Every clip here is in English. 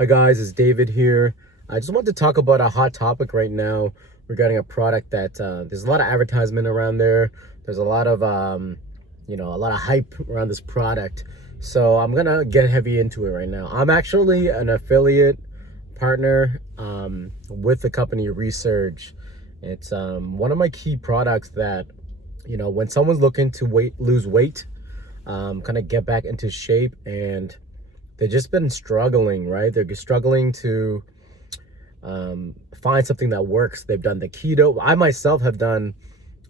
Hi guys, it's David here. I just want to talk about a hot topic right now regarding a product that there's a lot of advertisement around there. There's a lot of a lot of hype around this product. So I'm gonna get heavy into it right now. I'm actually an affiliate partner with the company Resurge. It's one of my key products that when someone's looking to lose weight, kind of get back into shape, and they've just been struggling, right? They're struggling to find something that works. They've done the keto. I myself have done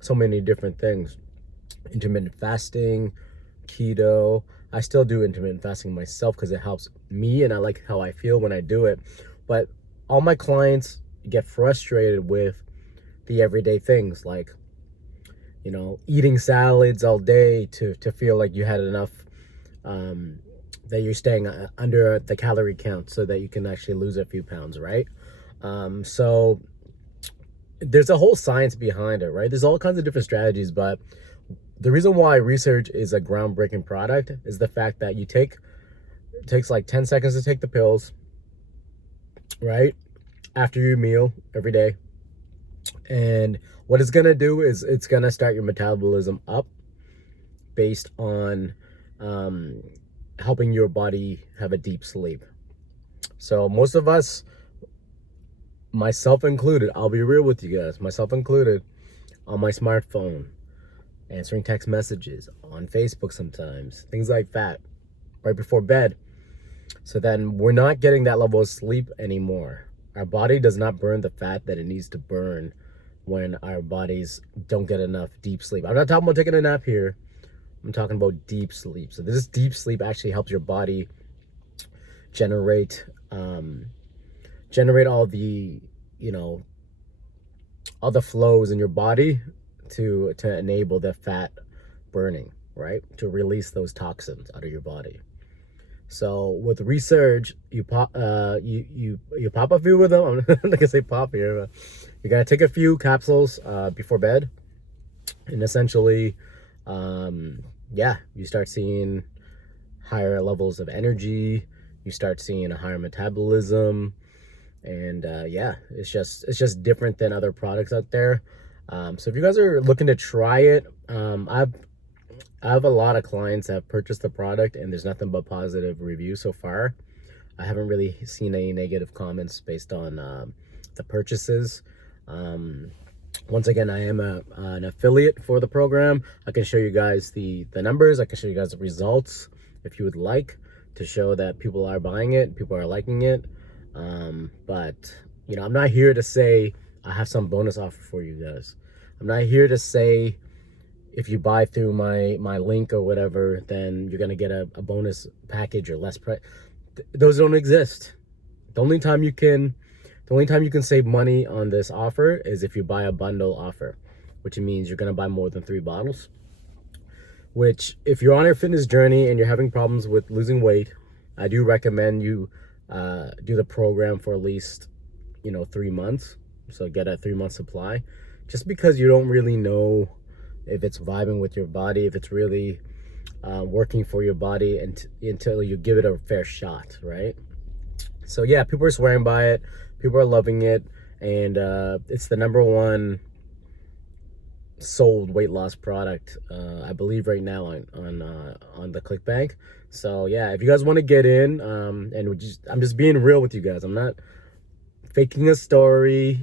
so many different things: intermittent fasting, keto. I still do intermittent fasting myself because it helps me and I like how I feel when I do it. But all my clients get frustrated with the everyday things, like eating salads all day to feel like you had enough, that you're staying under the calorie count so that you can actually lose a few pounds, right? So there's a whole science behind it, right? There's all kinds of different strategies, but the reason why Resurge is a groundbreaking product is the fact that it takes like 10 seconds to take the pills, right? After your meal every day. And what it's gonna do is it's gonna start your metabolism up based on helping your body have a deep sleep. So most of us, myself included, I'll be real with you guys, myself included, on my smartphone, answering text messages, on Facebook sometimes, things like that, right before bed. So then we're not getting that level of sleep anymore. Our body does not burn the fat that it needs to burn when our bodies don't get enough deep sleep. I'm not talking about taking a nap here. I'm talking about deep sleep. So this deep sleep actually helps your body generate all the all the flows in your body to enable the fat burning, right? To release those toxins out of your body. So with Resurge, you pop you pop a few of them. I'm not gonna say pop here, but you gotta take a few capsules before bed, and essentially, you start seeing higher levels of energy. You start seeing a higher metabolism, and it's just different than other products out there. So if you guys are looking to try it, I have a lot of clients that have purchased the product, and there's nothing but positive reviews so far. I haven't really seen any negative comments based on the purchases. Once again, I am an affiliate for the program. I can show you guys the numbers. I can show you guys the results if you would like, to show that people are buying it, people are liking it. But I'm not here to say I have some bonus offer for you guys. I'm not here to say if you buy through my link or whatever, then you're gonna get a bonus package or less price. Those don't exist. The only time you can save money on this offer is if you buy a bundle offer, which means you're gonna buy more than 3 bottles. Which, if you're on your fitness journey and you're having problems with losing weight, I do recommend you do the program for at least 3 months. So get a 3-month supply, just because you don't really know if it's vibing with your body, if it's really working for your body, until you give it a fair shot, right? So yeah, people are swearing by it, people are loving it, and it's the #1 sold weight loss product, I believe, right now on the ClickBank. So yeah, if you guys want to get in, I'm just being real with you guys. I'm not faking a story.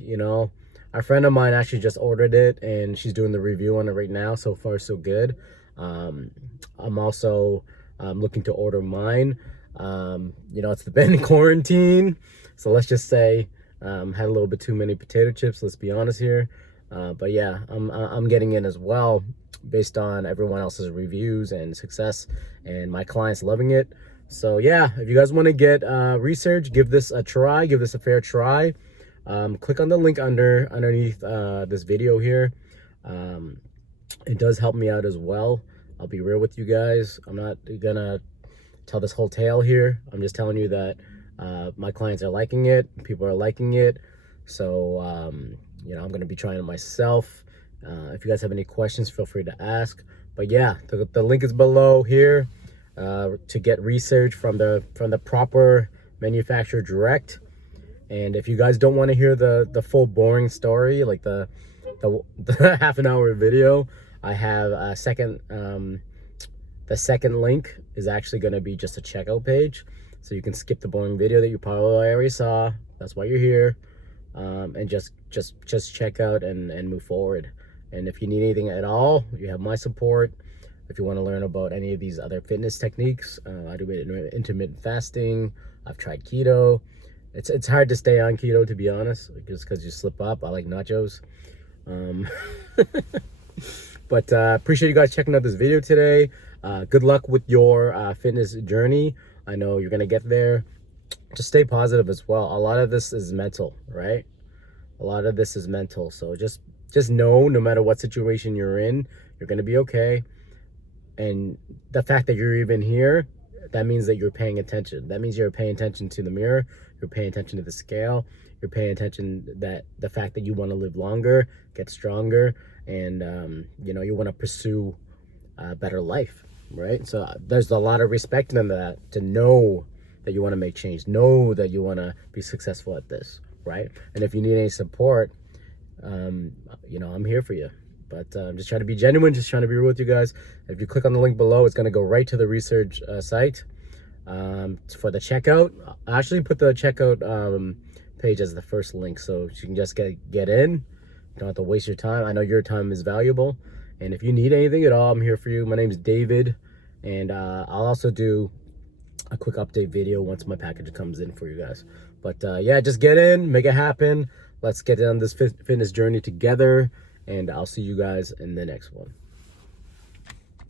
A friend of mine actually just ordered it, and she's doing the review on it right now. So far, so good. I'm also looking to order mine. It's been quarantine, so let's just say had a little bit too many potato chips. Let's be honest here. But yeah, I'm getting in as well, based on everyone else's reviews and success, and my clients loving it. So yeah, if you guys want to get Resurge, give this a try, give this a fair try. Click on the link underneath this video here. It does help me out as well. I'll be real with you guys. I'm not gonna tell this whole tale here. I'm just telling you that my clients are liking it, people are liking it. So I'm gonna be trying it myself. If you guys have any questions, feel free to ask. But yeah, the link is below here to get Resurge from the proper manufacturer direct. And if you guys don't want to hear the full boring story, like the half an hour video, I have a second. The second link is actually going to be just a checkout page, so you can skip the boring video that you probably already saw. That's why you're here, and just check out and move forward. And if you need anything at all, you have my support. If you want to learn about any of these other fitness techniques, I do intermittent fasting. I've tried keto. It's hard to stay on keto, to be honest, just because you slip up. I like nachos. But appreciate you guys checking out this video today. Good luck with your fitness journey. I know you're gonna get there. Just stay positive as well. A lot of this is mental, right? A lot of this is mental. So just know, no matter what situation you're in, you're gonna be okay. And the fact that you're even here, that means that you're paying attention. That means you're paying attention to the mirror. You're paying attention to the scale. You're paying attention that the fact that you want to live longer, get stronger, and you want to pursue a better life, right? So there's a lot of respect in that, to know that you want to make change, know that you want to be successful at this, right? And if you need any support, I'm here for you. But I'm just trying to be genuine, just trying to be real with you guys. If you click on the link below, it's going to go right to the Resurge site for the checkout. I actually put the checkout page as the first link, so you can just get in. You don't have to waste your time. I know your time is valuable. And if you need anything at all, I'm here for you. My name is David, and I'll also do a quick update video once my package comes in for you guys. But yeah, just get in, make it happen. Let's get on this fitness journey together. And I'll see you guys in the next one.